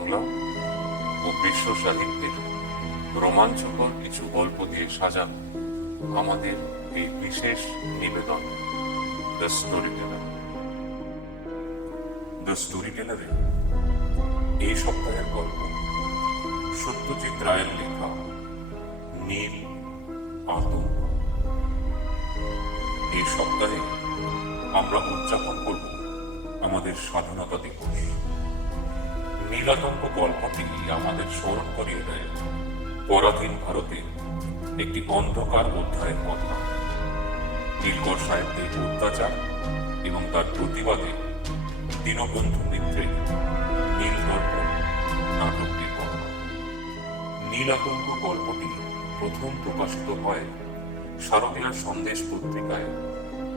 বাংলা ও বিশ্ব সাহিত্যের রোমাঞ্চকর কিছু গল্প দিয়ে সাজানো আমাদের এই বিশেষ নিবেদন the story teller. The story টেলারের এই সপ্তাহের গল্প সত্যজিৎ রায়ের লেখা নীল আতঙ্ক। এই সপ্তাহে আমরা উদযাপন করব আমাদের স্বাধীনতা দিবস। নীলাতঙ্ক গল্পটি আমাদের স্মরণ করিয়ে দেয় পরাধীন ভারতের একটি অন্ধকার অধ্যায়ের কথা। নীলকর সাহেবদের অত্যাচার এবং তার প্রতিবাদে দীনবন্ধু মিত্রের নীলদর্প নাটকটির কথা। নীলাতঙ্ক গল্পটি প্রথম প্রকাশিত হয় শারদীয়া সন্দেশ পত্রিকায়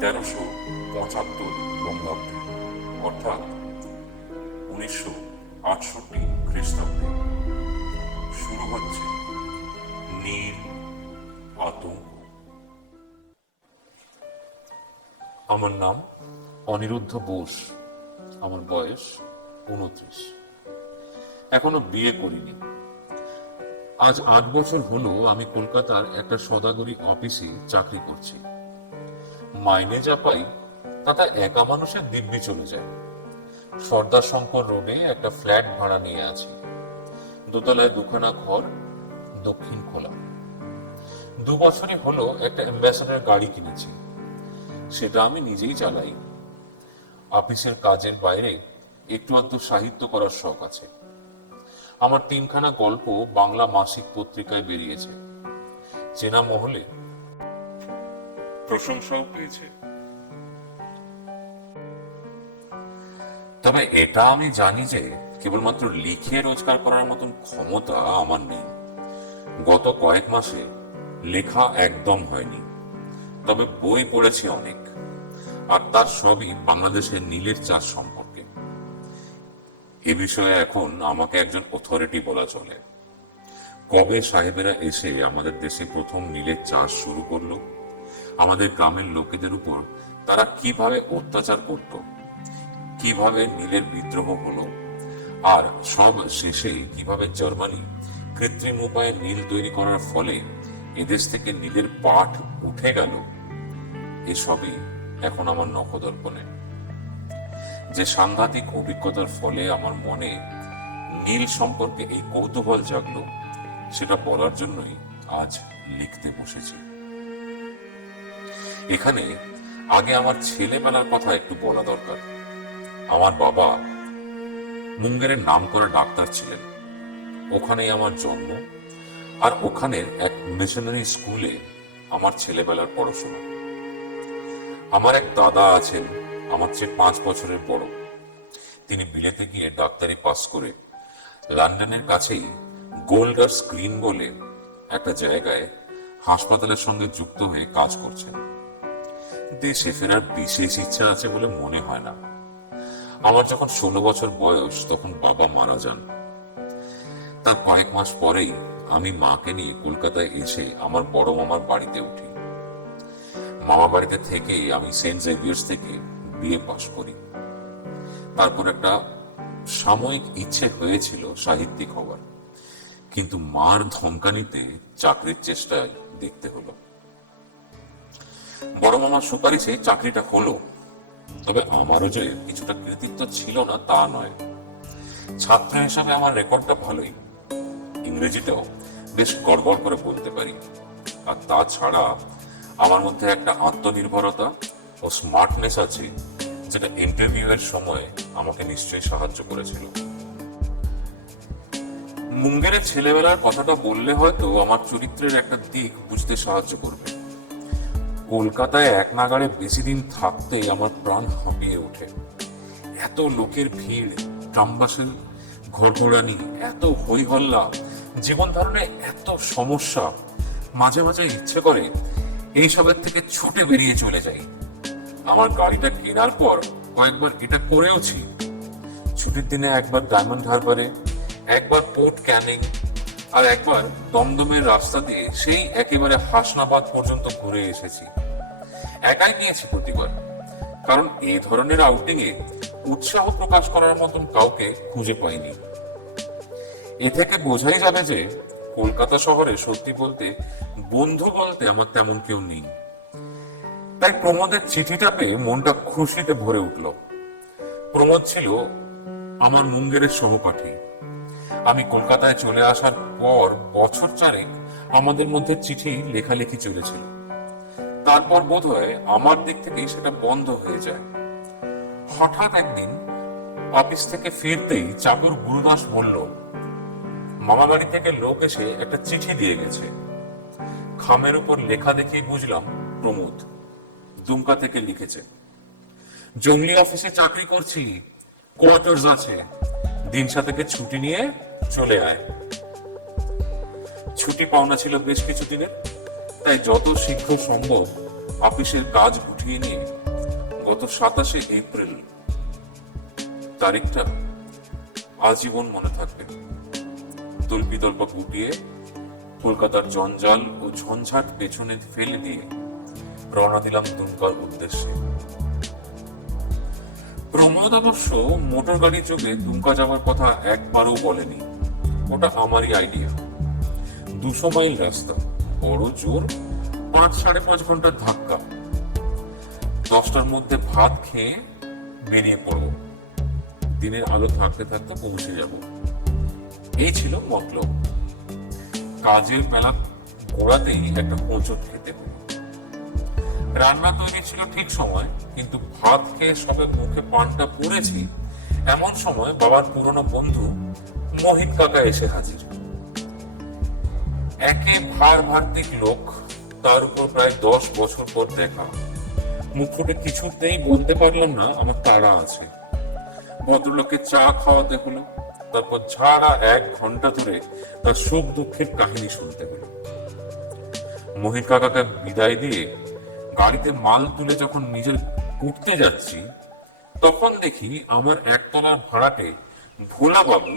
1375 বঙ্গাব্দে, অর্থাৎ 1968 খ্রিস্টাব্দে। শুরু হচ্ছে নীল আতঙ্ক। আমার নাম অনিরুদ্ধ বোস। আমার বয়স 29। এখনো বিয়ে করিনি। আজ 8 বছর হলো আমি কলকাতার একটা সদাগরি অফিসে চাকরি করছি। মাইনে যা পাই তাতে একা মানুষের দিব্যি চলে যায়। সর্দার শঙ্কর রোডে একটা ফ্ল্যাট ভাড়া নিয়ে আছি। দোতলায় দুখানা ঘর, দক্ষিণ খোলা। 2 বছরই হলো একটা অ্যাম্বাসেডর গাড়ি কিনেছি। সেটা আমি নিজেই চালাই। অফিসের কাজের বাইরে একটু আধটু সাহিত্য করার শখ আছে। আমার 3খানা গল্প বাংলা মাসিক পত্রিকায় বেরিয়েছে। চেনা মহলে প্রশংসাও পেয়েছে। তবে এটা আমি জানি যে কেবলমাত্র লিখে রোজগার করার মতন ক্ষমতা আমার নেই। গত কয়েক মাসে লেখা একদম হয়নি, তবে বই পড়েছি অনেক, আর তার সবই বাংলাদেশের নীলের চাষ সম্পর্কে। এ বিষয়ে এখন আমাকে একজন অথরিটি বলা চলে। কবে সাহেবেরা এসে আমাদের দেশে প্রথম নীলের চাষ শুরু করলো, আমাদের গ্রামের লোকেদের উপর তারা কিভাবে অত্যাচার করত, কিভাবে নীলের বিদ্রোহ হলো, আর সব শেষে কিভাবে জার্মানি কৃত্রিম উপায়ে নীল তৈরি করার ফলে এদেশ থেকে নীলের পাঠ উঠে গেল, এসবই এখন আমার নখদর্পণে। যে সাংঘাতিক অভিজ্ঞতার ফলে আমার মনে নীল সম্পর্কে এই কৌতূহল জাগলো, সেটা বলার জন্যই আজ লিখতে বসেছি। এখানে আগে আমার ছেলেবেলার কথা একটু বলা দরকার। আমার বাবা মুঙ্গেরের নামকরা ডাক্তার ছিলেন। ওখানেই আমার জন্ম, আর ওখানের এক মিশনারি স্কুলে আমার ছেলেবেলার পড়াশোনা। আমার এক দাদা আছেন আমার চেয়ে 5 বছরের বড়। তিনি বিলেতে গিয়ে ডাক্তারি পাস করে লন্ডনের কাছেই গোল্ডার্স গ্রিন বলে একটা জায়গায় হাসপাতালের সঙ্গে যুক্ত হয়ে কাজ করছেন। দেশে ফেরার বিশেষ ইচ্ছা আছে বলে মনে হয় না। আমার যখন 16 বছর বয়স তখন বাবা মারা যান। তার কয়েক মাস পরেই আমি মাকে নিয়ে কলকাতায় এসে আমার বড় মামার বাড়িতে উঠি। মামা বাড়িতে থেকে আমি সেন্ট জেভিয়ার্স থেকে বিএ পাশ করি। তারপর একটা সাময়িক ইচ্ছে হয়েছিল সাহিত্যিক হবার, কিন্তু মার ধমকানিতে চাকরির চেষ্টায় দেখতে হলো। বড় মামার সুপারিশে চাকরিটা হলো, তবে আমারও যে কিছুটা কৃতিত্ব ছিল না তা নয়। ছাত্র হিসাবে আমার রেকর্ডটা ভালোই, ইংরেজিটাও বেশ গড়গড় করে বলতে পারি। আর তাছাড়া আমার মধ্যে একটা আত্মনির্ভরতা ও স্মার্টনেস আছে, যেটা ইন্টারভিউ এর সময় আমাকে নিশ্চয়ই সাহায্য করেছিল। মুঙ্গেরের ছেলেবেলার কথাটা বললে হয়তো আমার চরিত্রের একটা দিক বুঝতে সাহায্য করবে। কলকাতায় এক নাগাড়ে বেশি দিন থাকতেই আমার প্রাণ হাঁপিয়ে ওঠে। এত লোকের ভিড়, ট্রামবাসের ঘড়ঘড়ানি, এত হই হল্লা, জীবন ধারণে এত সমস্যা, মাঝে মাঝে ইচ্ছে করে এইসবের থেকে ছুটে বেরিয়ে চলে যাই। আমার গাড়িটা কেনার পর কয়েকবার এটা করেওছি। ছুটির দিনে একবার ডায়মন্ড হারবারে, একবার পোর্ট ক্যানিং, আর একবার দমদমের রাস্তা দিয়ে সেই একেবারে হাসনাবাদ পর্যন্ত ঘুরে এসেছি। একাই নিয়েছি প্রতিবার, কারণ এই ধরনের আউটিং এ উৎসাহ প্রকাশ করার মতন কাউকে খুঁজে পাইনি। এ থেকে বোঝাই যাবে যে কলকাতা শহরে সত্যি বলতে বন্ধু বলতে আমার তেমন কেউ নেই। তাই প্রমোদের চিঠিটা পেয়ে মনটা খুশিতে ভরে উঠল। প্রমোদ ছিল আমার মুঙ্গেরের সহপাঠী। আমি কলকাতায় চলে আসার পর বছর চারেক আমাদের মধ্যে চিঠি লেখালেখি চলেছিল। তারপর বোধহয় আমার দিক থেকেই সেটা বন্ধ হয়ে যায়। হঠাৎ একদিন অফিস থেকে ফিরতেই চাকর গুরুদাস বলল, মামা বাড়ি থেকে লোক এসে একটা চিঠি দিয়ে গেছে। খামের উপর লেখা দেখেই বুঝলাম প্রমোদ দুমকা থেকে লিখেছে। জঙ্গলি অফিসে চাকরি করছি, কোয়ার্টার্স আছে, দিন সাতেকে ছুটি নিয়ে চলে আয়। ছুটি পাওনা ছিল বেশ কিছু দিনের, তাই যত শীঘ্র সম্ভব অফিসের কাজ গুটিয়ে নিয়ে গত 27শে এপ্রিল, তারিখটা আজীবন মনে থাকবে, তল্পিতল্পা গুটিয়ে কলকাতার জঞ্জাল ও ঝঞ্ঝাট পেছনে ফেলে দিয়ে রওনা দিলাম দুমকার উদ্দেশ্যে। প্রমোদ অবশ্য মোটর গাড়ি যোগে দুমকা যাওয়ার কথা একবারও বলেনি। ওটা আমারই আইডিয়া। 200 মাইল রাস্তা, বড় জোর 5-5.5 ঘন্টার ধাক্কা। 10টার মধ্যে ভাত খেয়ে বেরিয়ে পড়ব, দিনের আলো থাকতে থাকতে পৌঁছে যাব। এই ছিল মতলব। কাজের বেলা গোড়াতেই একটা হোঁচট খেতে হলো। রান্না তৈরি ছিল ঠিক সময়, কিন্তু ভাত খেয়ে সবে মুখে পানটা পুড়েছি এমন সময় বাবার পুরনো বন্ধু মোহিত কাকা এসে হাজির। একে ভার ভার্তিক লোক, তার উপর প্রায় 10 বছর পর দেখা। মুখ ফুটে কিছুতেই বলতে পারলাম না আমার তাড়া আছে। ভদ্রলোককে চা খাওয়াতে হলো, তারপর ঝাড়া 1 ঘন্টা ধরে তার সুখ দুঃখের কাহিনী শুনতে হলো। মোহিত কাকাকে বিদায় দিয়ে গাড়িতে মাল তুলে যখন নিজের উঠতে যাচ্ছি, তখন দেখি আমার একতলার ভাড়াটে ভোলা বাবু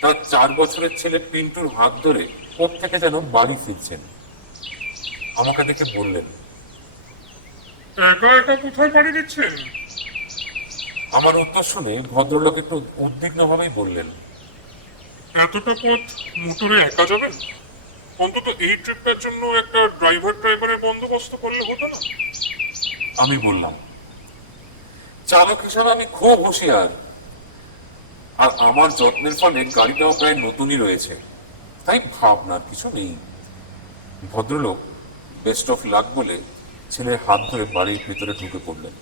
তার 4 বছরের ছেলে পিন্টুর হাত ধরে কোত্থেকে যেন বাড়ি ফিরছেন। আমাকে দেখে বললেন, একা একা কোথায় পাড়ি দিচ্ছেন? আমার উত্তর শুনে ভদ্রলোক একটু উদ্বিগ্ন ভাবেই বললেন, এতটা পথ মোটরে একা যাবেন? অন্তত এই ট্রিপটার জন্য একটা ড্রাইভারের বন্দোবস্ত করলে হতো না? আমি বললাম, চালক হিসাবে আমি খুব হুঁশিয়ার, আর আমার যত্নের ফলে গাড়িটাও প্রায় নতুনই রয়েছে, তাই ভাবনার কিছু নেই। ভদ্রলোক বেস্ট অফ লাক বলে ছেলের হাত ধরে বাড়ির ভিতরে ঢুকে পড়লেন।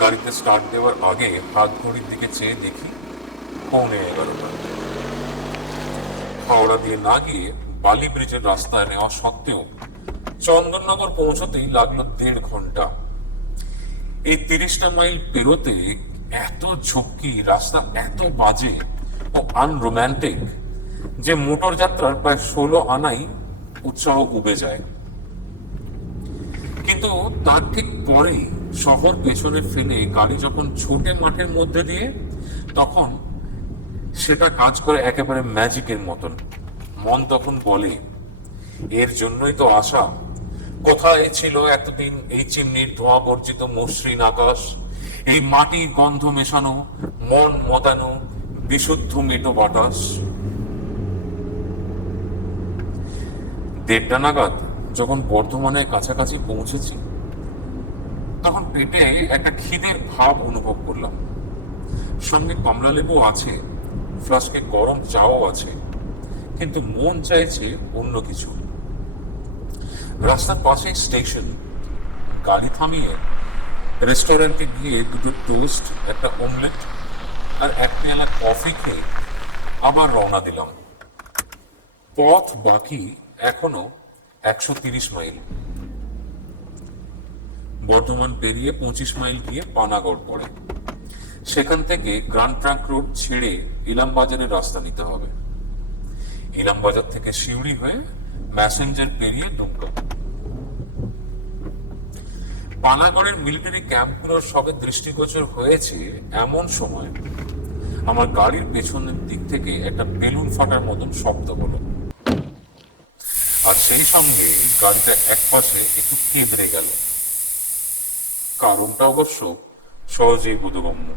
গাড়িতে স্টার্ট দেওয়ার আগে হাত ঘড়ির দিকে চেয়ে দেখি 11:15। হাওড়া দিয়ে না গিয়ে বালি ব্রিজের রাস্তায় নেওয়া সত্ত্বেও চন্দননগর পৌঁছতেই লাগলো 1.5 ঘন্টা। এই 30টা মাইল পেরোতে এত ঝক্কি, রাস্তা এত বাজে ও আনরোম্যান্টিক যে মোটর যাত্রার প্রায় 16 আনাই উৎসাহ উবে যায়। কিন্তু তার ঠিক পরেই শহর পেছনে ফেলে গাড়ি যখন ছোটে মাঠের মধ্যে দিয়ে, তখন সেটা কাজ করে একেবারে ম্যাজিকের মতন। মন তখন বলে, এর জন্যই তো আশা। কোথায় ছিল এতদিন এই চিমনির ধোঁয়া বর্জিত মসৃণ আকাশ, এই মাটির গন্ধ মেশানো মন মতানো বিশুদ্ধ মেটো বাতাস? 1:30 নাগাদ যখন বর্ধমানের কাছাকাছি পৌঁছেছি, তখন পেটে একটা খিদের ভাব অনুভব করলাম। সঙ্গে কমলালেবু আছে, ফ্লাস্কে গরম চাও আছে, কিন্তু মন চাইছে অন্য কিছু। রাস্তার পাশে স্টেশন। গাড়ি থামিয়ে রেস্টুরেন্টে গিয়ে 2টো টোস্ট, একটা অমলেট আর 1 পেয়ালা কফি খেয়ে আবার রওনা দিলাম। পথ বাকি এখনো 130 মাইল। বর্ধমান পেরিয়ে 25 মাইল গিয়ে পানাগড় পড়ে। সেখান থেকে গ্র্যান্ড ট্রাঙ্ক রোড ছেড়ে ইলামবাজারের রাস্তা নিতে হবে। ইলামবাজার থেকে শিউড়ি হয়ে ম্যাসেঞ্জার পেরিয়ে দুমকা। পানাগড়ের মিলিটারি ক্যাম্পগুলো সবে দৃষ্টিগোচর হয়েছে এমন সময় আমার গাড়ির পেছনের দিক থেকে একটা বেলুন ফাটার মতন শব্দ হলো, আর সেই সঙ্গে গাড়িটা একপাশে একটু কেঁদড়ে গেল। কারণটা অবশ্য সহজেই বোধগম্য।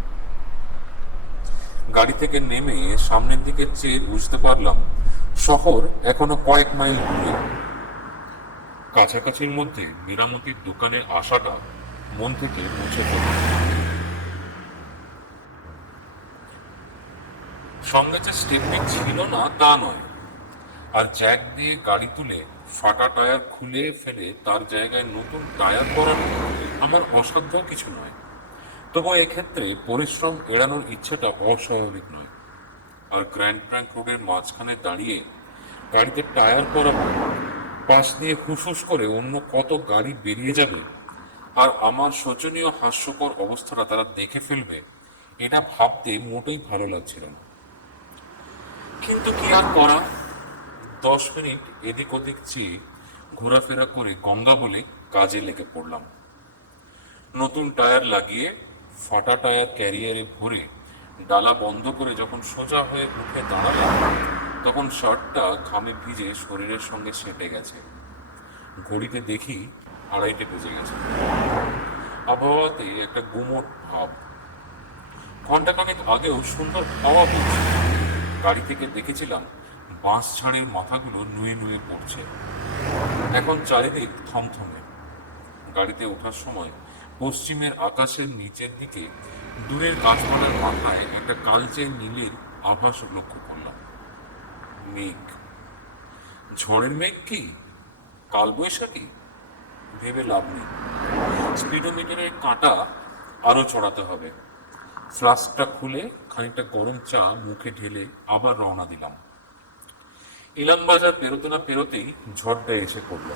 গাড়ি থেকে নেমে সামনের দিকে চেয়ে বুঝতে পারলাম শহর এখনো কয়েক মাইল দূরে। কাছাকাছির মধ্যে মেরামতির দোকানের আশাটা মন থেকে মুছে ফেলল। সঙ্গে যে স্টেপনি ছিল না তা নয়, আর জ্যাক দিয়ে গাড়ি তুলে ফাটা টায়ার খুলে ফেলে তার জায়গায় নতুন টায়ার করানো আমার অসাধ্য কিছু নয়। তবু এক্ষেত্রে পরিশ্রম এড়ানোর ইচ্ছাটা অস্বাভাবিক নয়। আর গ্র্যান্ড ট্রাঙ্ক রোডের মাঝখানে দাঁড়িয়ে গাড়িতে টায়ার করাবো, পাশ দিয়ে হুসহুস করে অন্য কত গাড়ি বেরিয়ে যাবে আর আমার শোচনীয় হাস্যকর অবস্থাটা তারা দেখে ফেলবে, এটা ভাবতে মোটেই ভালো লাগছিল না। কিন্তু কি আর করা, 10 মিনিট এদিক ওদিক চেয়ে ঘোরাফেরা করে গঙ্গা বলে কাজে লেগে পড়লাম। নতুন টায়ার লাগিয়ে ফাটা টায়ার ক্যারিয়ারে ভরে ডালা বন্ধ করে যখন সোজা হয়ে উঠে দাঁড়ালাম, তখন শার্টটা ঘামে ভিজে শরীরের সঙ্গে সেঁটে গেছে। ঘড়িতে দেখি 2:30 বেজে গেছে। আবহাওয়াতে একটা গুমোট ভাব। ঘন্টাখানেক আগেও সুন্দর হাওয়া বইছিল। গাড়ি থেকে দেখেছিলাম বাঁশ ঝাড়ের মাথাগুলো নুয়ে নুয়ে পড়ছে। এখন চারিদিক থমথমে। গাড়িতে ওঠার সময় পশ্চিমের আকাশের নিচের দিকে দূরের গাছপালার মাথায় একটা কালচে নীলের আভাস লক্ষ্য করলাম। মেঘ। ঝড়ের মেঘ কি কালবৈশাখী? ভেবে লাভ নেই। স্পিডোমিটারের কাঁটা আরো চড়াতে হবে। ফ্লাস্কটা খুলে খানিকটা গরম চা মুখে ঢেলে আবার রওনা দিলাম। ইলামবাজার পেরোতে না পেরোতেই ঝড়টা এসে পড়ল।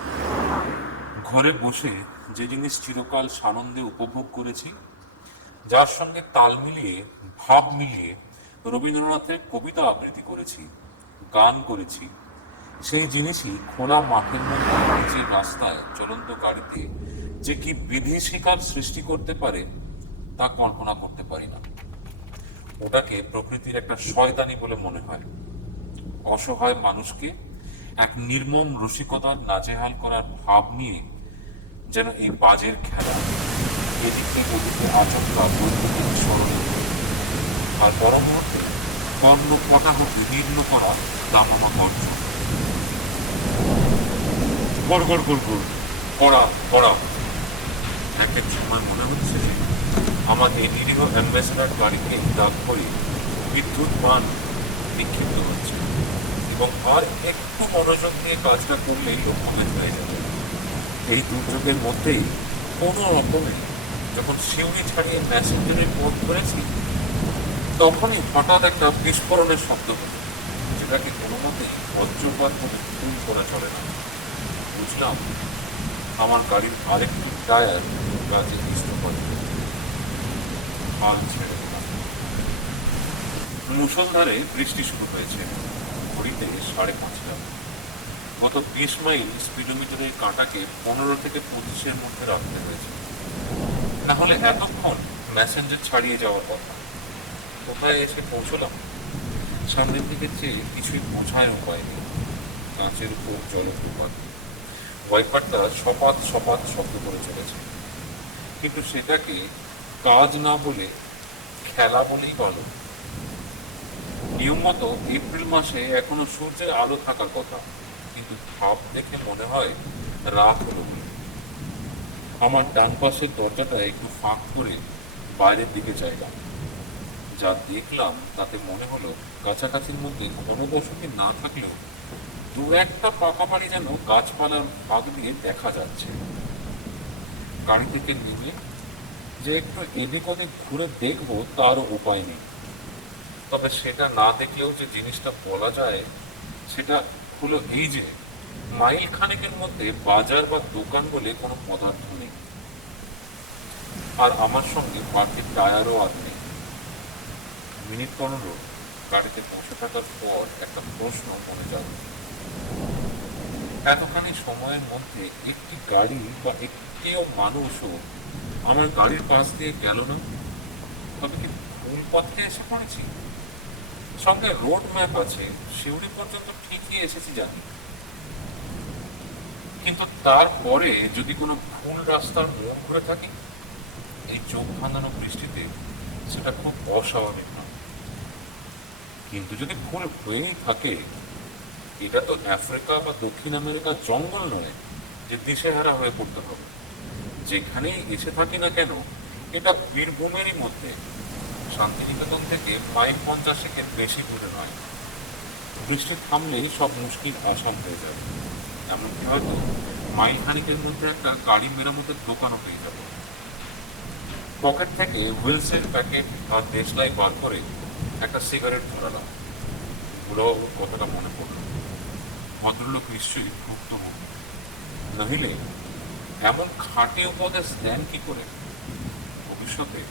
ঘরে বসে যে জিনিস চিরকাল সানন্দে উপভোগ করেছি, যার সঙ্গে তাল মিলিয়ে ভাব মিলিয়ে রবীন্দ্রনাথের কবিতা আবৃত্তি করেছি, গান করেছি, সেই জিনিসই খোলা মাঠের মধ্যে নিচের রাস্তায় চলন্ত গাড়িতে যে কি বিভীষিকার সৃষ্টি করতে পারে তা কল্পনা করতে পারি না। ওটাকে প্রকৃতির একটা শয়তানি বলে মনে হয়। অসহায় মানুষকে এক নির্মম রসিকতার নাজেহাল করার ভাব নিয়ে যেন এই বাজের খেলা, এদিকে ওদিকে আচমকা বৈদ্যুতিক স্মরণে আর পর মুহূর্তে কর্ণ পটাহত নির্ণ করা দামামা কণ্ঠ। গড় গড় গড় গড়, কড়া কড়া। এক এক সময় মনে হচ্ছে আমাদের নিরীহ অ্যাম্বাসেডার গাড়িকে দাগ করে বিদ্যুৎ মান নিক্ষিপ্ত হচ্ছে এবং আর একটু মনোযোগ দিয়ে কাজটা করলেই লক্ষ্যভেদ হয়ে যাবে। এই দুর্যোগের মধ্যেই কোনো রকমে যখন শিউরি ছাড়িয়ে ম্যাসেঞ্জারের পথ ধরেছি, তখনই হঠাৎ একটা বিস্ফোরণের শব্দ হলো, যেটাকে কোনো মতেই বজ্রপাত বলে ভুল করা চলে না। বুঝলাম আমার গাড়ির আরেকটি টায়ার গাছে পিষ্ট করে। হাল ছেড়ে দিলাম। মুষলধারে বৃষ্টি শুরু হয়েছে। ঘড়িতে 5:30। গত 20 মাইল স্পিডোমিটারের কাঁটাকে 15 থেকে 25-এর মধ্যে রাখতে হয়েছে, না হলে এতক্ষণ ম্যাসেঞ্জার ছাড়িয়ে যাওয়ার কথা। কোথায় এসে পৌঁছলাম? সামনের দিকে চেয়ে কিছুই বোঝায় উপায় নেই। কাঁচের উপর জলপ্রপাত, ওয়াইপারটা সপাত সপাত শব্দ করে চলেছে, কিন্তু সেটাকে কাজ না বলে খেলা বলেই বলো। নিয়ম মতো এপ্রিল মাসে এখনো সূর্যের আলো থাকার কথা, কিন্তু ভাব দেখে মনে হয় রাত হলো বলে। আমার ডান পাশের দরজাটা একটু ফাঁক করে বাইরের দিকে চাইলাম। যা দেখলাম তাতে মনে হলো কাছাকাছির মধ্যে ঘনবসতি না থাকলেও দু একটা পাকা বাড়ি যেন গাছপালার ফাঁক দিয়ে দেখা যাচ্ছে। গাড়ি থেকে নেমে যে একটু এদিক ওদিক ঘুরে দেখবো তারও উপায় নেই। তবে সেটা না দেখলেও যে জিনিসটা বলা যায় সেটা হলো এই যে মাইল খানেকের মধ্যে বাজার বা দোকান বলে কোনো পদার্থ নেই, আর আমার সঙ্গে পার্কের টায়ারও আর নেই। মিনিট 15 গাড়িতে বসে থাকার পর একটা প্রশ্ন মনে যাবে, এতখানি সময়ের মধ্যে একটি গাড়ি বা একটিও মানুষও আমার গাড়ির পাশ দিয়ে গেল না। তবে কি ভুল পথে এসে পড়েছি? সঙ্গে রোড ম্যাপ আছে, শিউরি পর্যন্ত ঠিকই এসেছি জানি, কিন্তু তারপরে যদি কোনো ভুল রাস্তার মোড় ঘুরে থাকি, এই চোখ ভাঙানো বৃষ্টিতে সেটা খুব অস্বাভাবিক না। কিন্তু যদি ভুল হয়েই থাকে, এটা তো আফ্রিকা বা দক্ষিণ আমেরিকার জঙ্গল নয় যে দিশেহারা হয়ে পড়তে হবে। যেখানেই এসে থাকি না কেন, এটা বীরভূমেরই মধ্যে, শান্তিনিকেতন থেকে মাইল 50 বেশি দূরে নয়। বৃষ্টি থামলেই সব মুশকিল আসান হয়ে যাবে। এমনকি হয়তো মাইল খানিকের মধ্যে একটা গাড়ি মেরামতের দোকানও পেয়ে যাবো। পকেট থেকে হুইলসের প্যাকেট আর দেশলাই বার করে একটা সিগারেট ধরালাম। ভুলো কতটা মনে পড়ল, ভদ্রলোক নিশ্চয়ই ভুক্তভোগী, নহিলে এমন খাঁটি উপদেশ দেন কি করে ভবিষ্যতে।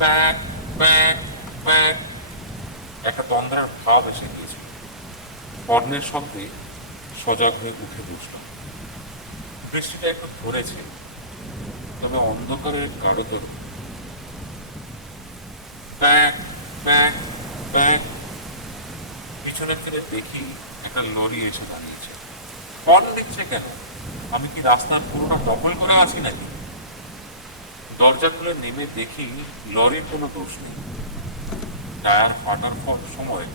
প্যাক প্যাক প্যাক, একটা তন্দ্রার ভাব এসে গিয়েছে। হর্নের শব্দে সজাগ হয়ে উঠে বসলাম। বৃষ্টিটা একটু ধরেছে, তবে অন্ধকারের গাঢ়তর। প্যাক প্যাক প্যাক, পিছনে ফিরে দেখি একটা লরি এসে দাঁড়িয়েছে। হর্ন দিচ্ছে কেন? আমি কি রাস্তার পুরোটা দখল করে আছি নাকি? দরজা খুলে নেমে দেখি লরির কোনো দোষ নেই। টায়ার ফাটার সময়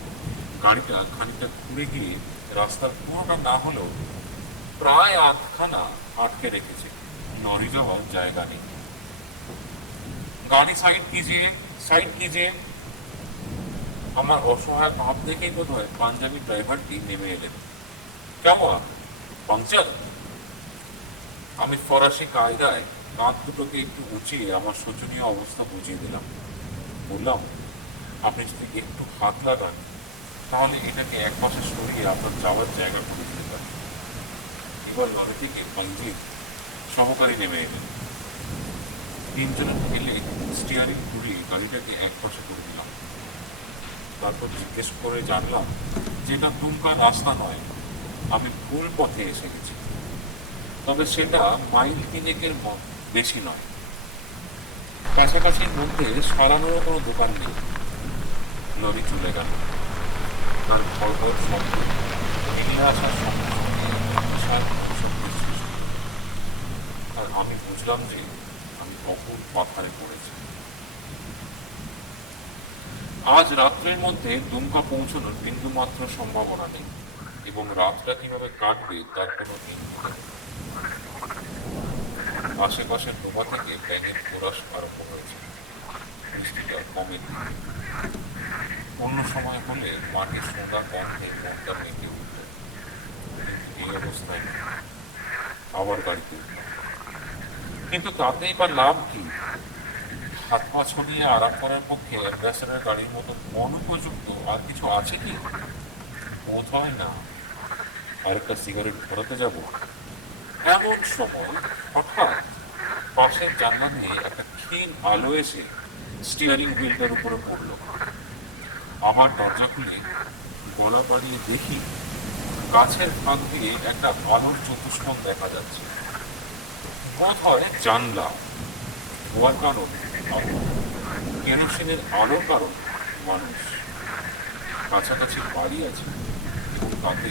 গাড়িটা খানিকটা ঘুরে গিয়ে রাস্তার পুরোটা না হলেও প্রায় আধখানা আটকে রেখেছে। লরি যাওয়ার জায়গা নেই। গাড়ি সাইড কিজিয়ে, সাইড কিজিয়ে। আমার অসহায় ভাব দেখেই বোধ হয় পাঞ্জাবি ড্রাইভারটি নেমে এলেন। কেমন পাংচার? আমি ফরাসি কায়দায় দাঁত দুটোকে একটু উঁচিয়ে আমার শোচনীয় অবস্থা বুঝিয়ে দিলাম। বললাম, আপনি যদি একটু হাত লাগান তাহলে এটাকে এক পাশে সরিয়ে আপনার যাওয়ার জায়গা করে দিতে পারেন। এবার লরি থেকে পাঞ্জির সহকারী নেমে এলেন। তিনজনের মিলে স্টিয়ারিং ঘুরিয়ে গাড়িটাকে এক পাশে করে দিলাম। তারপর জিজ্ঞেস করে জানলাম যে এটা দুমকার রাস্তা নয়, আমি ভুল পথে এসে গেছি। তবে সেটা মাইল 3 বেশি নয়। কাছাকাছির মধ্যে সারানোর কোনো দোকান নেই। লরি চলে গেল। তার ভর ভর শব্দ এগিয়ে আসার সঙ্গে সঙ্গে বিশাল শব্দের সৃষ্টি। আর আমি বুঝলাম যে আমি অকুল পাথারে পড়েছি। আজ রাত্রের মধ্যে দুমকা পৌঁছানোর বিন্দুমাত্র সম্ভাবনা নেই, এবং রাতটা কিভাবে কাটবে তার কোনো দিন নেই। আশেপাশের ডোবা থেকে ব্যাঙের কোরাস আরম্ভ হয়েছে। বৃষ্টিটা কমেনি। অন্য সময় হলে মাটির সোনা গন্ধে মনটা মেতে উঠত, কিন্তু এই অবস্থায় নেই। আবার গাড়িতে উঠলাম। কিন্তু তাতেই বা লাভ কি? হাত পা ছড়িয়ে আরাম করার পক্ষে অ্যাম্বাসেডার গাড়ির মতো অনুপযুক্ত আর কিছু আছে কি? বোধ হয় না। আরেকটা সিগারেট ধরাতে যাব, এমন সময় হঠাৎ পাশের জানলা দিয়ে একটা ক্ষীণ আলো এসে স্টিয়ারিং হুইলটার উপরে পড়লো। আমার দরজা খুলে গলা বাড়িয়ে দেখি গাছের ফাঁক দিয়ে একটা আলোর চতুষ্কোণ দেখা যাচ্ছে। বোধ হয় জানলা। হওয়ার কারণ আলো, কেরোসিনের আলোর কারণ মানুষ। কাছাকাছি বাড়ি আছে এবং তাতে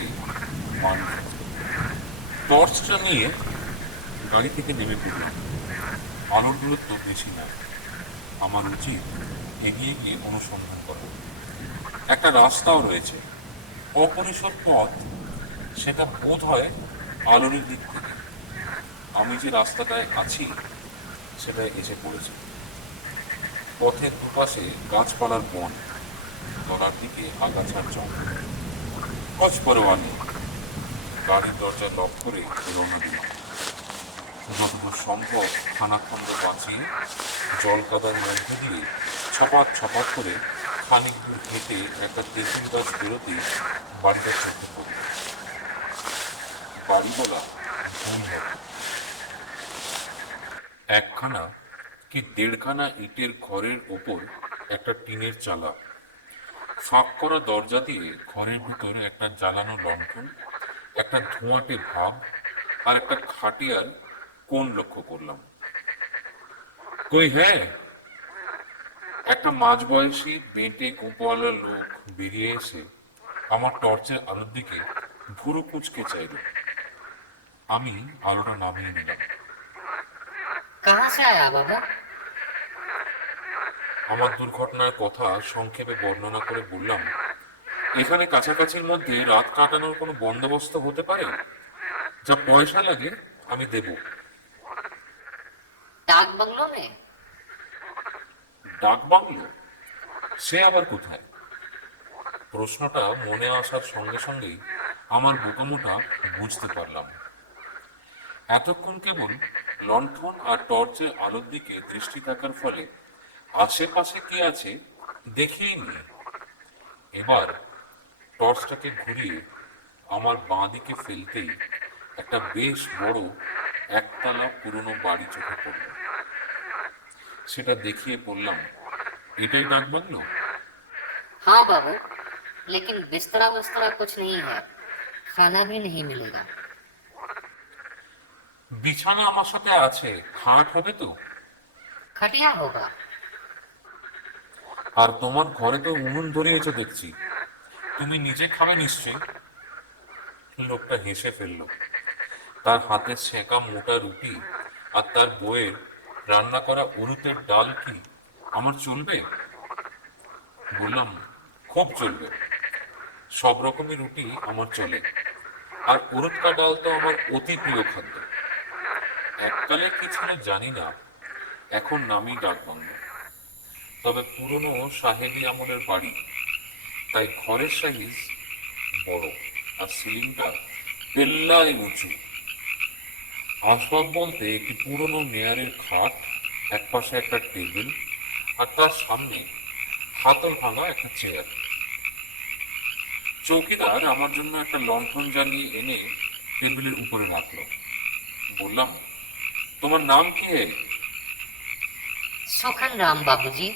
মানুষ আছে। টর্চটা নিয়ে গাড়ি থেকে নেমে পড়লাম। আলোর দূরত্ব বেশি না। আমার উচিত এগিয়ে গিয়ে অনুসন্ধান করা। একটা রাস্তাও রয়েছে, অপরিসর পথ। সেটা বোধ হয় আলোর দিক থেকে। আমি যে রাস্তাটায় আছি সেটায় এসে পড়েছে। পথের দুপাশে গাছপালার বন, তলার দিকে আগাছার জঙ্গল। কচপরোয়া নেই। গাড়ির দরজা লক করে রওনা দিলাম। যতদূর সম্ভব খানাখন্দ বাঁচিয়ে জল কাদার মধ্যে দিয়ে ছপাত ছপাত করে খানিক দূর হেঁটে একটা তেঁতুল গাছ বেরোতে বাড়িটা চোখে পড়ল। বাড়ি বলা ভুল হবে। একখানা কি দেড়খানা ইটের ঘরের ওপর একটা টিনের চালা। ফাঁক করা দরজা দিয়ে ঘরের ভিতরে একটা জ্বালানো লণ্ঠন, একটা ধোঁয়াটে ভাব আর একটা খাটিয়ার কোণ লক্ষ্য করলাম। কই হ্যাঁ, একটা মাঝবয়সী বেটে কুপওয়ালা লোক বেরিয়ে এসে আমার টর্চের আলোর দিকে ভুরু কুঁচকে চাইল। আমি আলোটা নামিয়ে নিলাম। कहाँ से आया बाबा? আমার দুর্ঘটনার কথা সংক্ষেপে বর্ণনা করে বললাম, এখানে কাছাকাছির মধ্যে রাত কাটানোর কোনো বন্দোবস্ত হতে পারে? যা পয়সা লাগে আমি দেব। डाक बंगलों में। ডাক বাংলো? সে আবার কোথায়? প্রশ্নটা মনে আসার সঙ্গে সঙ্গেই আমার বোকামোটা বুঝতে পারলাম। এতক্ষণ কেবল লণ্ঠন আর টর্চের আলোর দিকে দৃষ্টি থাকার ফলে আশেপাশে কি আছে দেখিই নি। এবার টর্চটাকে ঘুরিয়ে আমার বাঁ দিকে ফেলতেই একটা বেশ বড় একতলা পুরনো বাড়ি চোখে পড়ল। সেটা দেখিয়ে বললাম, এটাই ডাক বাংলো? हाँ बाबू, लेकिन बिस्तरा बिस्तरा कुछ नहीं है, खाना भी नहीं मिलेगा। বিছানা আমার সাথে আছে, খাট হবে তো? खटिया होगा। আর তোমার ঘরে তো উনুন ধরিয়েছো দেখছি, তুমি নিজে খাবে নিশ্চয়ই। লোকটা হেসে ফেলল। তার হাতে সেঁকা মোটা রুটি আর তার বউয়ের রান্না করা উড়ুতের ডাল কি আমার চলবে? বললাম, খুব চলবে। সব রকমের রুটি আমার চলে, আর উড়ুতকা ডাল তো আমার অতি প্রিয় খাদ্য। এককালে কি ছিল জানি না, এখন নামই ডাক বাংলো। তবে পুরনো সাহেবি আমলের বাড়ি, তাই ঘরের সাইজ বড়, আর সিলিংটা পেল্লায় উঁচু। আসবাব বলতে একটি পুরনো মেয়ারের খাট, এক পাশে একটা টেবিল, আর তার সামনে হাতল ভাঙা একটা চেয়ার। চৌকিদার আমার জন্য একটা লণ্ঠন জ্বালিয়ে এনে টেবিলের উপরে রাখলো। বললাম, তোমার নাম কি হে? सुखन राम बाबूजी।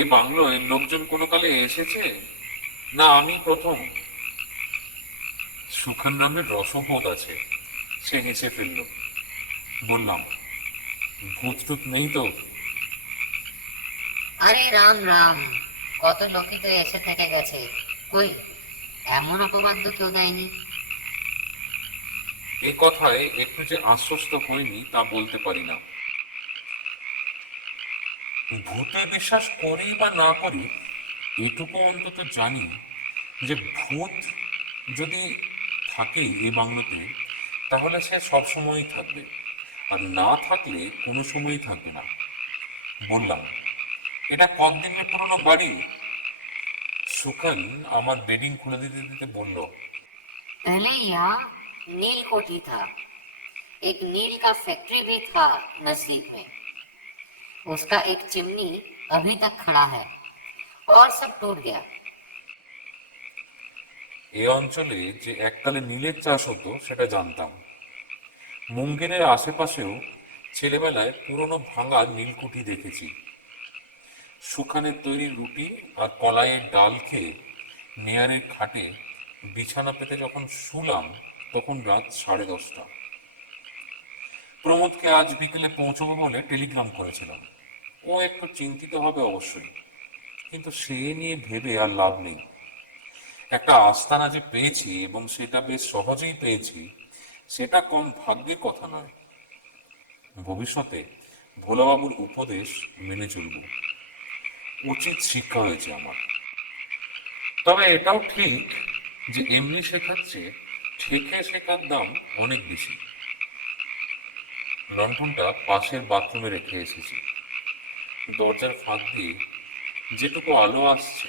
এ বাংলোয় লোকজন কোনো কালে এসেছে, না আমি প্রথম? সুখান নামের রসবোধ আছে। সে হেসে ফেলল। বললাম, ভূত টুত নেই তো? আরে রাম রাম, কত লোকই তো এসে থেকে গেছে, কই এমন অপবাদ্য কেউ দেয়নি। এ কথায় একটু যে আশ্বস্ত হয়নি তা বলতে পারি না। ভূতে বিশ্বাস করি বা না করি, এটুকু অন্তত জানি যে ভূত যদি থাকে এ বাংলোতে, তাহলে সে সবসময়ই থাকবে, আর না থাকলে কোনো সময়ই থাকবে না। বললাম, এটা কতদিনের পুরনো বাড়ি? সুখান আমার বেডিং খুলে দিতে দিতে বলল, पहले यहाँ नील कोठी था, एक नील का फैक्ट्री भी था नजदीक में। उसका एक चिमनी अभी तक खड़ा है और सब टूट गया। এ অঞ্চলে যে এককালে নীলের চাষ হতো সেটা জানতাম। মুঙ্গেরের আশেপাশেও ছেলেবেলায় পুরনো ভাঙা নীলকুঠি দেখেছি। সুখানের তৈরি রুটি আর কলাইয়ের ডাল খেয়ে মেয়ারের খাটে বিছানা পেতে যখন শুলাম, তখন রাত 10:30। প্রমোদকে আজ বিকেলে পৌঁছবো বলে টেলিগ্রাম করেছিলাম। ও একটু চিন্তিত হবে অবশ্যই, কিন্তু সে নিয়ে ভেবে আর লাভ নেই। একটা আস্তানা যে পেয়েছি, এবং সেটা বেশ সহজেই পেয়েছি, সেটা কম ভাগ্যের কথা নয়। ভবিষ্যতে ভোলাবাবুর উপদেশ মেনে চলব, উচিত শিক্ষা হয়েছে আমার। তবে এটাও ঠিক যে এমনি শেখার চেয়ে ঠেকে শেখার দাম অনেক বেশি। লণ্ঠনটা পাশের বাথরুমে রেখে এসেছি। দরজার ফাঁক দিয়ে যেটুকু আলো আসছে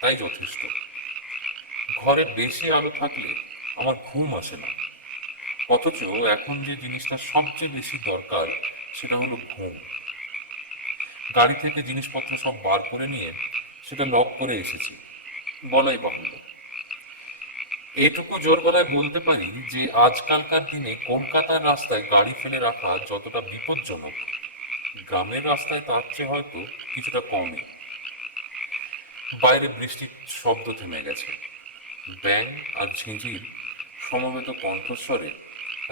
তাই যথেষ্ট। ঘরে বেশি আলো থাকলে আমার ঘুম আসে না, অথচ এখন যে জিনিসটা সবচেয়ে বেশি দরকার সেটা হলো ঘুম। গাড়ি থেকে জিনিসপত্র সব বার করে নিয়ে সেটা লক করে এসেছি, বলাই বাহুল্য। এটুকু জোর গলায় বলতে পারি যে আজকালকার দিনে কলকাতার রাস্তায় গাড়ি ফেলে রাখা যতটা বিপজ্জনক, গ্রামের রাস্তায় তার চেয়ে হয়তো কিছুটা কমই। বাইরে বৃষ্টির শব্দ থেমে গেছে। ব্যাঙ আর ঝিঁঝির সমবেত কণ্ঠস্বরে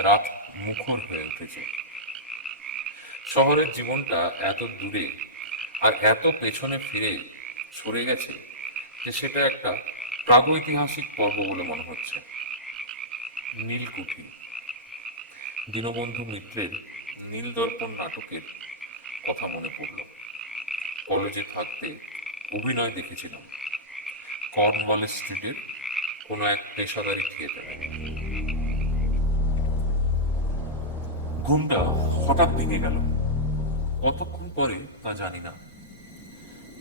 রাত মুখর হয়ে উঠেছে। শহরের জীবনটা এত দূরে আর এত পেছনে ফিরে সরে গেছে যে সেটা একটা প্রাগৈতিহাসিক পর্ব বলে মনে হচ্ছে। নীলকুঠি, দীনবন্ধু মিত্রের নীলদর্পণ নাটকের কথা মনে পড়ল। কলেজে থাকতে অভিনয় দেখেছিলাম কর্নওয়ালিস স্ট্রিটের কোনো এক পেশাদারি থিয়েটারে। ঘুমটা হঠাৎ ভেঙে গেল। কতক্ষণ পরে তা জানি না।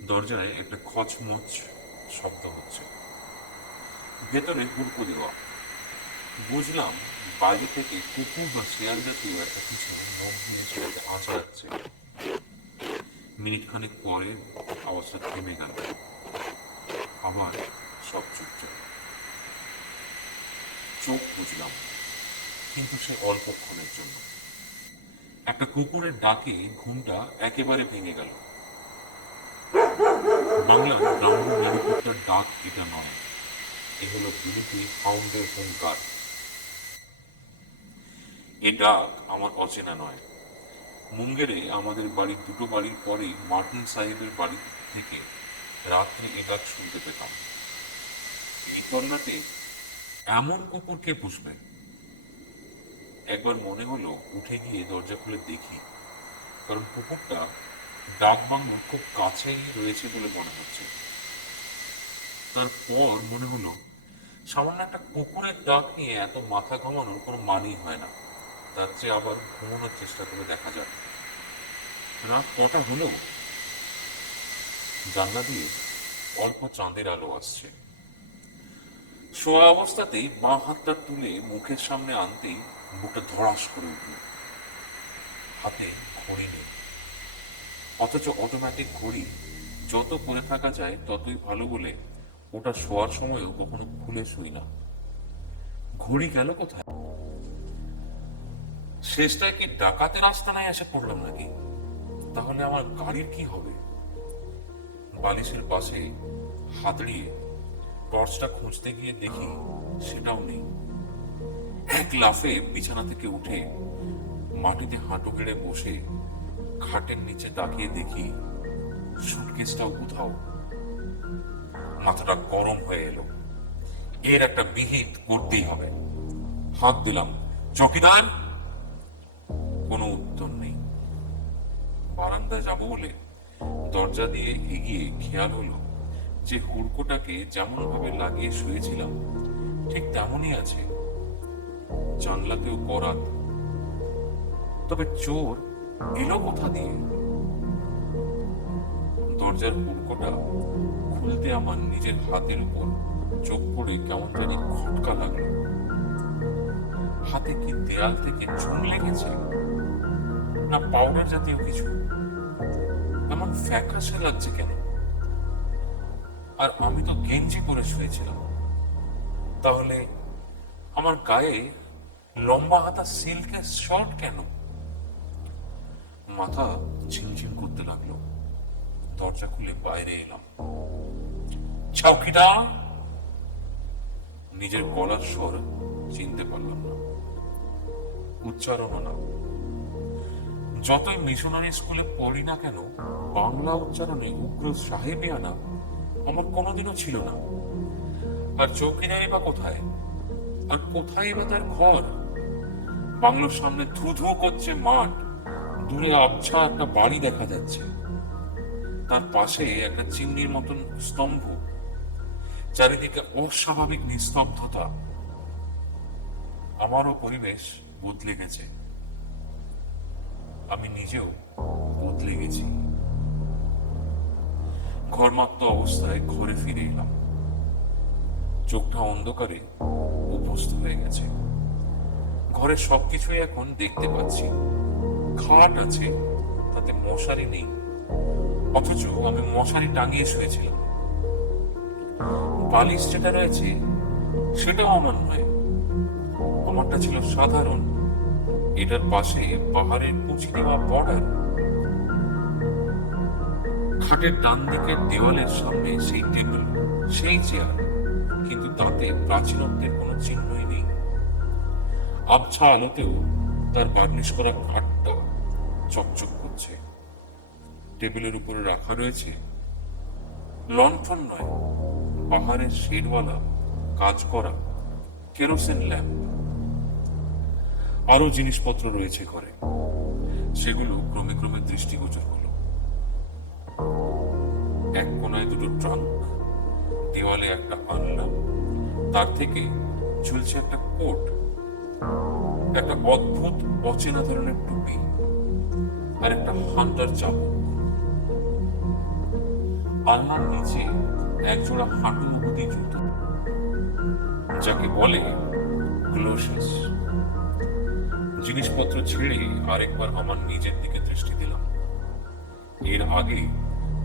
দরজায় একটা খচমচ শব্দ হচ্ছে, ভেতরে হুড়কো দেওয়া। বুঝলাম বাইরে থেকে কুকুর বা শেয়াল জাতীয় একটা কিছু নখ নিয়ে সেটাকে আঁচড়াচ্ছে। মিনিট খানেক পরে আওয়াজটা থেমে গেল, আবার সব চুপচাপ। চোখ বুঝলাম, কিন্তু সে অল্পক্ষণের জন্য। একটা কুকুরের ডাকে ঘুমটা একেবারে ভেঙে গেল। বাংলা গ্রাম্য নিরাপত্তার ডাক এটা নয়, এ হলো বিলিতি হাউন্ডের হুঙ্কার। এ ডাক আমার অচেনা নয়। মুঙ্গেরে আমাদের বাড়ির দুটো বাড়ির পরেই মার্টিন সাহেবের বাড়ি থেকে রাত্রে এ ডাক শুনতে পেতাম। এই করলাতে এমন কুকুর কে পুষবে? একবার মনে হলো উঠে গিয়ে দরজা খুলে দেখি, কারণ কুকুরটা ডাক বাংলোর খুব কাছেই রয়েছে বলে মনে হচ্ছে। তারপর মনে হলো সামান্য একটা কুকুরের ডাক নিয়ে এত মাথা ঘামানোর কোনো মানেই হয় না। তার চেয়ে আবার ঘুমানোর চেষ্টা করে দেখা যাক। রাত কটা হলো? জানলা দিয়ে অল্প চাঁদের আলো আসছে। শোয়া অবস্থাতেই বাঁ হাতটা তুলে মুখের সামনে আনতেই বুকটা ধড়াস করে উঠল। হাতে ঘড়ি নেই, অথচ অটোমেটিক ঘড়ি যত পরে থাকা যায় ততই ভালো বলে ওটা শোয়ার সময়ও কখনো খুলে শুই না। ঘড়ি গেল কোথায়? শেষটায় কি ডাকাতের আস্তানায় এসে পড়লাম নাকি? তাহলে আমার গাড়ির কি হবে? বালিশের পাশে হাতড়িয়ে টর্চটা খুঁজতে গিয়ে দেখি সেটাও নেই। এক লাফে বিছানা থেকে উঠে মাটিতে হাঁটু গেড়ে বসে খাটের নিচে তাকিয়ে দেখি সুটকেসটাও কোথাও। মাথাটা গরম হয়ে এলো। এর একটা বিহিত করতেই হবে। হাত দিলাম, চকিদার। কোনো উত্তর নেই। বারান্দায় যাবো বলে দরজা দিয়ে এগিয়ে খেয়াল হলো যে হুড়কোটাকে যেমন ভাবে লাগিয়ে শুয়েছিলাম ঠিক তেমনই আছে, জানলাতেও করাত। তবে চোর এলো কোথা দিয়ে? দরজার হুড়কোটা খুলতে আমার নিজের হাতের উপর চোখ পড়ে কেমন জানি খটকা লাগলো। হাতে কি দেয়াল থেকে চুন লেগেছে, না পাউডার জাতীয় কিছু? এমন ফ্যাকাশে লাগছে কেন? আর আমি তো গেঞ্জি পরে শুয়েছিলাম। তাহলে আমার গায়ে লম্বা হাতা সিল্কের শর্ট কেন? মাথা ঝিমঝিম করতে লাগলো। দরজা খুলে বাইরে এলাম। চৌকিদার! নিজের গলার স্বর চিনতে পারলাম না, উচ্চারণও না। যতই মিশনারি স্কুলে পড়ি না কেন, বাংলা উচ্চারণে উগ্র সাহেবিয়ানা আমার কোনোদিনও ছিল না। আর চৌকিদারি বা কোথায়? আর কোথায় বা তার ঘর? বাংলোর সামনে ধু ধু করছে মাঠ, দূরে আবছা একটা বাড়ি দেখা যাচ্ছে, তার পাশে একটা চিমনির মতন স্তম্ভ, চারিদিকে অস্বাভাবিক নিস্তব্ধতা। আমারও পরিবেশ বদলে গেছে, আমি নিজেও বদলে গেছি। ঘরমাক্ত অবস্থায় ঘরে ফিরে এলাম। চোখটা অন্ধকারে অভ্যস্ত হয়ে গেছে। ঘরের সবকিছুই এখন দেখতে পাচ্ছি। খাট আছে, তাতে মশারি নেই, অথচ আমি মশারি টাঙিয়ে শুয়েছিলাম। বালিশ যেটা রয়েছে সেটাও আমার নয়, আমারটা ছিল সাধারণ। এটার পাশে পাহাড়ের পুঁছি দেওয়া বর্ডার। খাটের ডান দিকের দেওয়ালের সামনে সেই টেবিল, সেই চেয়ার, কিন্তু তাতে প্রাচীনত্বের কোনো চিহ্নই নেই। আবছা আলোতেও তার বার্নিশ করা কাঠটা চকচক করছে। টেবিলের উপরে রাখা রয়েছে লণ্ঠন নয়, পাহাড়ের শেডওয়ালা কাজ করা কেরোসিন ল্যাম্প। আরো জিনিসপত্র রয়েছে ঘরে, সেগুলো ক্রমে ক্রমে দৃষ্টিগোচর হলো। এক কোনায় দুটো ট্রাঙ্ক, দেওয়ালে একটা আলনা, তার থেকে ঝুলছে একটা কোট, একটা অদ্ভুত অচেনা ধরনের টুপি আর একটা হান্টার চাবুক। আলনার নিচে একজোড়া হাঁটু অবধি জুতো, যাকে বলে গ্লোশাস। জিনিসপত্র ছেড়ে আরেকবার আমার নিজের দিকে দৃষ্টি দিলাম। এর আগে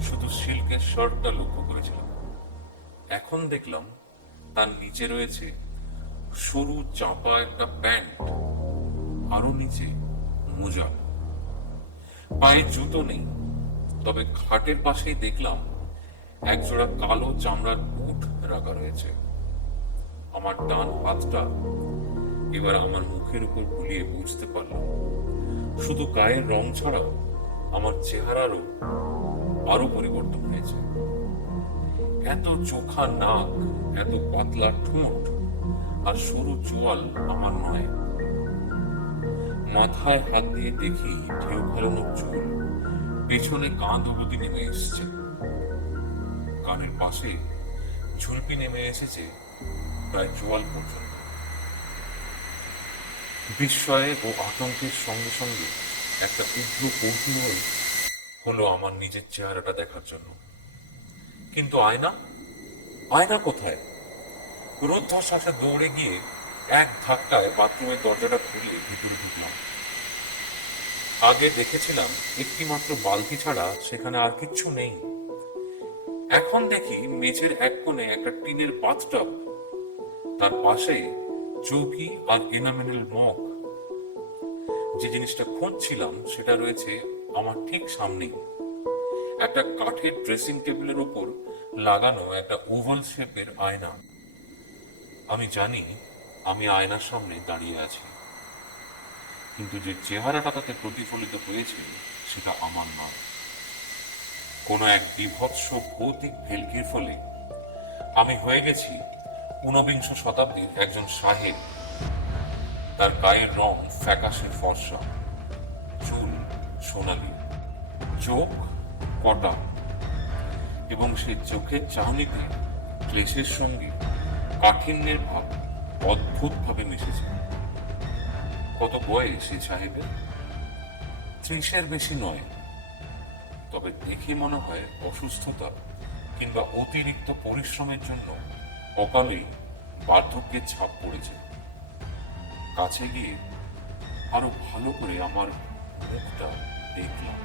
শুধু সিল্কের শার্টটা লক্ষ্য করেছিলাম, এখন দেখলাম তার নিচে রয়েছে সরু চাপা একটা প্যান্ট, আরো নিচে মোজা। পায়ে জুতো নেই, তবে খাটের পাশেই দেখলাম একজোড়া কালো চামড়ার বুট রাখা রয়েছে। আমার ডান হাতটা এবার আমার মুখের উপর বুলিয়ে বুঝতে পারলাম শুধু গায়ের রং ছাড়া আমার চেহারারও আরো পরিবর্তন হয়েছে। এত চোখা নাক, এত পাতলা ঠোঁট আর সরু চোয়াল আমার নয়। মাথায় হাত দিয়ে দেখি ঢেউ খেলানো চুল পেছনে কাঁধ অবধি নেমে এসছে। কানের পাশে ঝুলপি নেমে এসেছে প্রায় চোয়াল পর্যন্ত। বিস্ময়ে ও আতঙ্কের সঙ্গে সঙ্গে একটা উগ্র কৌতূহল হলো আমার নিজের চেহারাটা দেখার জন্য। কিন্তু আয়না, আয়না কোথায়? রুদ্ধশ্বাসে দৌড়ে গিয়ে এক ধাক্কায় বাথরুমের দরজাটা খুলে ভিতরে ঢুকলাম। আগে দেখেছিলাম একটি মাত্র বালতি ছাড়া সেখানে আর কিচ্ছু নেই। এখন দেখি মেঝের এক কোণে একটা টিনের বাথটব, তার পাশে চৌকি আর এনামেলের মগ। যে জিনিসটা খুঁজছিলাম সেটা রয়েছে আমার ঠিক সামনেই, একটা কাঠের ড্রেসিং টেবিলের উপর লাগানো একটা ওভাল শেপের আয়না। আমি জানি আমি আয়নার সামনে দাঁড়িয়ে আছি, কিন্তু যে চেহারাটা তাতে প্রতিফলিত হয়েছে সেটা আমার নয়। কোনো এক বিভৎস ভৌতিক ভেলকির ফলে আমি হয়ে গেছি ঊনবিংশ শতাব্দীর একজন সাহেব। তার গায়ের রং ফ্যাকাশে ফর্সা, চুল সোনালি, চোখ কটা, এবং সেই চোখের চাহনিতে ক্লেশের সঙ্গে কাঠিন্যের ভাব অদ্ভুতভাবে মিশেছে। কত বয়স এই সাহেবের? 30-এর বেশি নয়, তবে দেখে মনে হয় অসুস্থতা কিংবা অতিরিক্ত পরিশ্রমের জন্য অকালেই বার্ধক্যের ছাপ পড়েছে। কাছে গিয়ে আরো ভালো করে আমার মুখটা দেখলাম।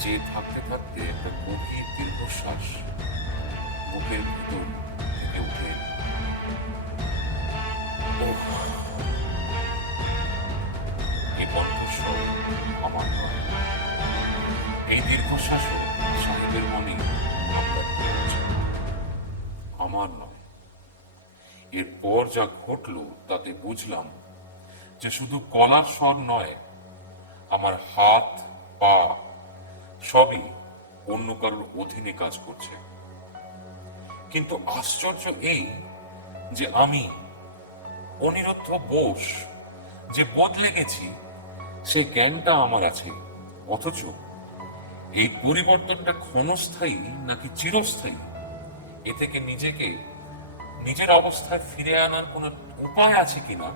যে থাকতে থাকতে একটা গভীর দীর্ঘশ্বাস বুকের ভিতর থেকে উঠে এলো। ওহ, এই কণ্ঠস্বর আমার নয়। এই দীর্ঘশ্বাসও সাহেবের মনে আমার নয়। এরপর যা ঘটলো তাতে বুঝলাম যে শুধু গলার স্বর নয়, আমার হাত পা সবই অন্য কারোর অধীনে কাজ করছে। কিন্তু আশ্চর্য এই যে আমি অনিরুদ্ধ বোস যে বদলে গেছি সেই জ্ঞানটা আমার আছে, অথচ এই পরিবর্তনটা ক্ষণস্থায়ী নাকি চিরস্থায়ী এ থেকে নিজেকে নিজের অবস্থায় ফিরে আনার কোনো উপায় আছে কিনা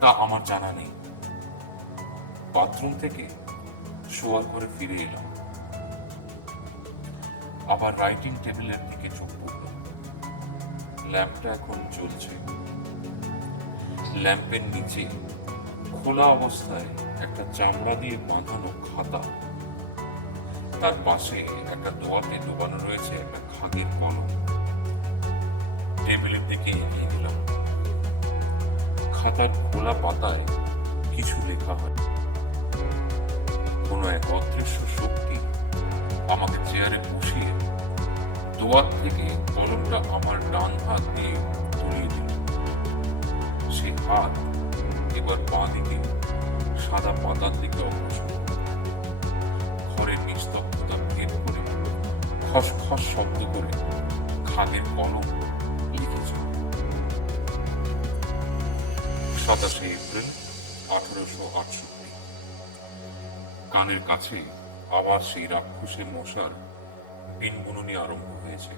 তা আমার জানা নেই। বাথরুম থেকে শোয়ার ঘরে ফিরে এলাম, আবার রাইটিং টেবিলের দিকে চোখ পড়ল। ল্যাম্পটা এখন জ্বলছে। ল্যাম্পের নিচে খোলা অবস্থায় একটা চামড়া দিয়ে বাঁধানো খাতা, তার পাশে একটা দোয়াতে ডোবানো রয়েছে একটা খাগের কলম। টেবিলের দিকে এগিয়ে গেলাম। খাতার খোলা পাতায় কিছু লেখা হয়। কোনো এক অদৃশ্য শক্তি আমাকে চেয়ারে বসিয়ে দোয়ার থেকে কলমটা আমার ডান হাত দিয়ে তুলিয়ে দিল। সে হাত এবার বাঁ দিকে সাদা পাতার দিকে অগ্রসর। ঘরের নিস্তব্ধতা ভেদ করে খসখস শব্দ করে খাদের কলম লিখেছে। 27 এপ্রিল 1868। কানের কাছে আবার সেই রাক্ষসের মশার বিনবুননি আরম্ভ হয়েছে।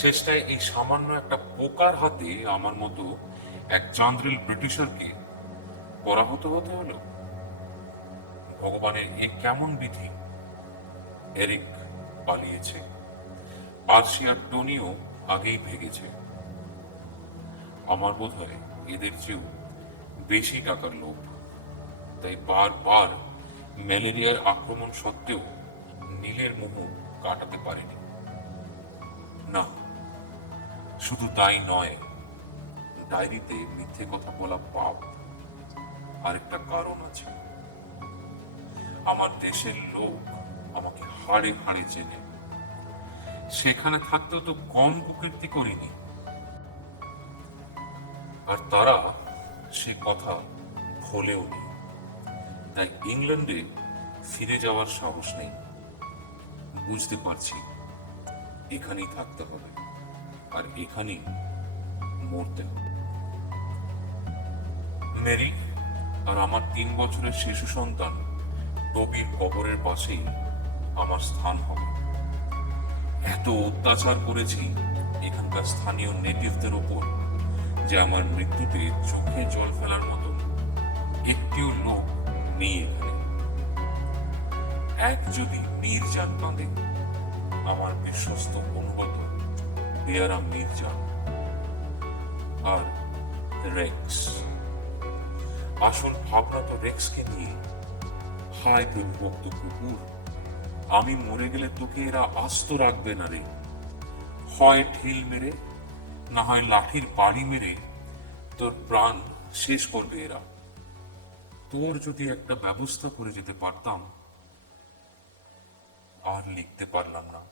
শেষটায় এই সামান্য একটা পোকার হাতে আমার মতো এক চান্দ্রেল ব্রিটিশারকে পরাহত হতে হলো। ভগবানের এ কেমন বিধি! এরিক পালিয়েছে, পার্সিয়ার টনিও আগেই ভেগেছে। আমার বোধ হয় এদের চেয়েও বেশি টাকার লোভ, তাই বারবার ম্যালেরিয়ার আক্রমণ সত্ত্বেও নীলের মোহ কাটাতে পারেনি। না, শুধু তাই নয়, ডায়েরিতে মিথ্যে কথা বলা পাপ। আরেকটা কারণ আছে, আমার দেশের লোক আমাকে হাড়ে হাড়ে চেনে। সেখানে থাকতেও তো কম কুকীর্তি করিনি, আর তারা সে কথা ভোলেও নি। তাই ইংল্যান্ডে ফিরে যাওয়ার সাহস নেই। বুঝতে পারছি এখানেই থাকতে হবে, আর এখানেই মরতে হবে। মেরি আর আমার 3 বছরের শিশু সন্তান টবির কবরের পাশেই আমার স্থান হবে। এত অত্যাচার করেছি এখানকার স্থানীয় নেটিভদের ওপর যে আমার মৃত্যুতে চোখে জল ফেলার মতো একটিও লোক নেই এখানে। এক যদি মির্জান কাঁদে, আমার বিশ্বস্ত অনুগত পেয়ারা মির্জান, আর রেক্স। আসল ভাবনা তো রেক্সকে নিয়ে। হায় প্রভুভক্ত কুকুর, আমি মরে গেলে তোকে এরা আস্ত রাখবে না রে। হয় ঢিল মেরে, না হয় লাঠির বাড়ি মেরে তোর প্রাণ শেষ করবে এরা। তোর যদি একটা ব্যবস্থা করে যেতে পারতাম। আর লিখতে পারলাম না,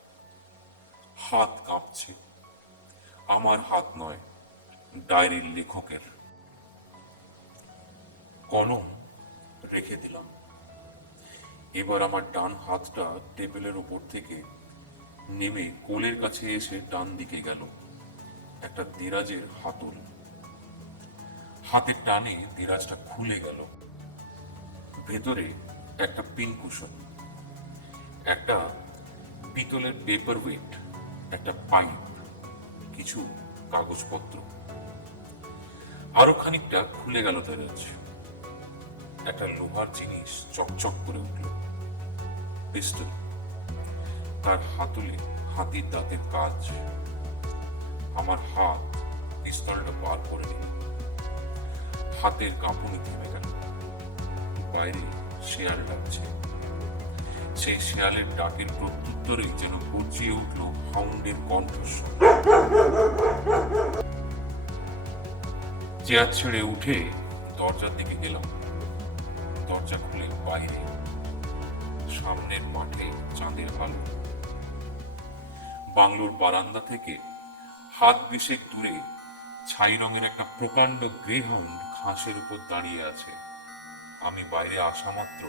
হাত কাঁপছে। আমার হাত নয়, ডায়েরির লেখকের। কলম রেখে দিলাম। এবার আমার ডান হাতটা টেবিলের উপর থেকে নেমে কোলের কাছে এসে ডান দিকে গেল একটা দেরাজের হাতল। হাতের টানে দেরাজটা খুলে গেল। ভেতরে একটা পিনকুশন, একটা পিতলের পেপার ওয়েট, একটা পাইপ, কিছু কাগজপত্র। আরো খানিকটা খুলে গেল দেরাজ। একটা লোহার জিনিস চকচক করে উঠল। পিস্টল, তার হাতুলে হাতির দাঁতের কাজ। আমার হাত পিস্তলটা বার করে নিল। হাতের কাঁপুনি থেমে গেল। বাইরে শেয়াল ডাকছে। সেই শেয়ালের ডাকের প্রত্যুত্তরে যেন গর্জিয়ে উঠল হাউন্ডের কণ্ঠস্বর। চেয়ার ছেড়ে উঠে দরজার দিকে গেলাম। দরজা খুলে বাইরে সামনের মাঠে চাঁদের আলো। বাংলোর বারান্দা থেকে হাত বিশেক দূরে ছাই রঙের একটা প্রকাণ্ড গ্রেহাউন্ড ঘাসের উপর দাঁড়িয়ে আছে। আমি বাইরে আসা মাত্র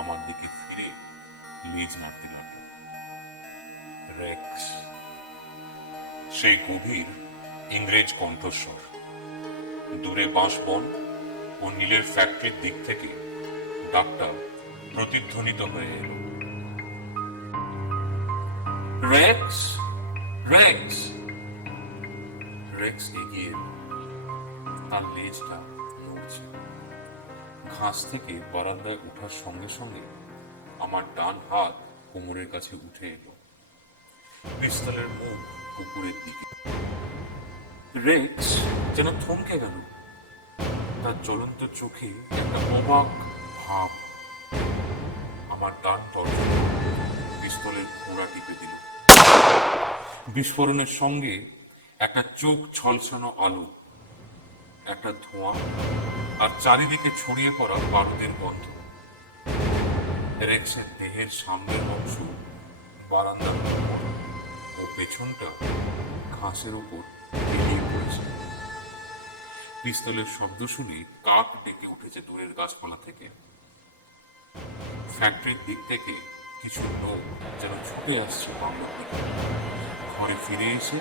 আমার দিকে ফিরে লেজ নাড়তে লাগলো। রেক্স। সেই গভীর ইংরেজ কণ্ঠস্বর। দূরে বাঁশবন ও নীলের ফ্যাক্টরির দিক থেকে ডাকটা প্রতিধ্বনিত হয়ে এলো। Rex, Rex. রেক্স এগিয়ে এলো। তার লেজটা নড়ছে। ঘাস থেকে বারান্দায় ওঠার সঙ্গে সঙ্গে আমার ডান হাত কোমরের কাছে উঠে এলো। পিস্তলের মুখ কুকুরের দিকে। রেক্স যেন থমকে গেল। তার জ্বলন্ত চোখে একটা অবাক ভাব। আমার ডান তর্জনী পিস্তলের ঘোড়া টিপে দিল। বিস্ফোরণের সঙ্গে একটা চোখ ছলছানো আলো, একটা ধোঁয়া, আর চারিদিকে ছড়িয়ে পড়া বারুদের গন্ধ। রেক্সের দেহের সামনের অংশ বারান্দার উপর ও পেছনটা ঘাসের উপর বেরিয়ে পড়েছে। পিস্তলের শব্দ শুনে কাক ডেকে উঠেছে দূরের গাছপালা থেকে। ফ্যাক্টরির দিক থেকে কিছু লোক যেন ছুটে আসছে বাংলোর দিকে। ঘরে ফিরে এসে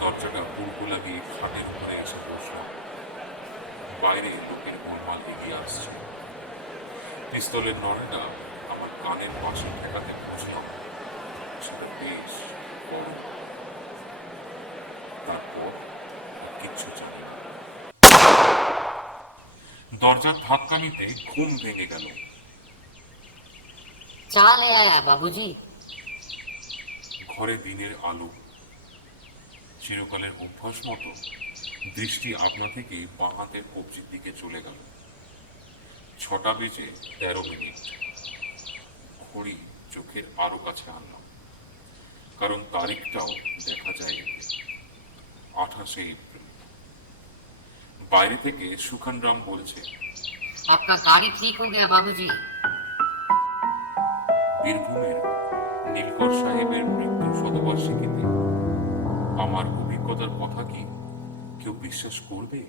দরজাটা হুড়কো লাগিয়ে খাটের উপরে এসে বসলাম। বাইরে লোকের গোলমাল এগিয়ে আসছে। পিস্তলের নড়াটা আমার কানের পাশে ঠেকাতে বুঝলাম সেটা বেশ গরম। তারপর আর কিচ্ছু জানি না। দরজার ধাক্কা নিতে ঘুম ভেঙে গেল। चा ले आया बाबूजी। ঘরে দিনের আলো। চিরকালের অভ্যাস মতো দৃষ্টি আপনা থেকেই বাঁ হাতের কবজির দিকে চলে গেল। 6:13। ঘড়ি চোখের আরো কাছে আনলাম, কারণ তারিখটাও দেখা যায় এতে, 28 এপ্রিল। বাইরে থেকে সুখান রাম বলছে, आपका गाड़ी ठीक हो गया बाबूजी। বীরভূমের নীলকর সাহেবের মৃত্যু শতবার্ষিকীতে আমার অভিজ্ঞতার কথা কি কেউ বিশ্বাস করবে?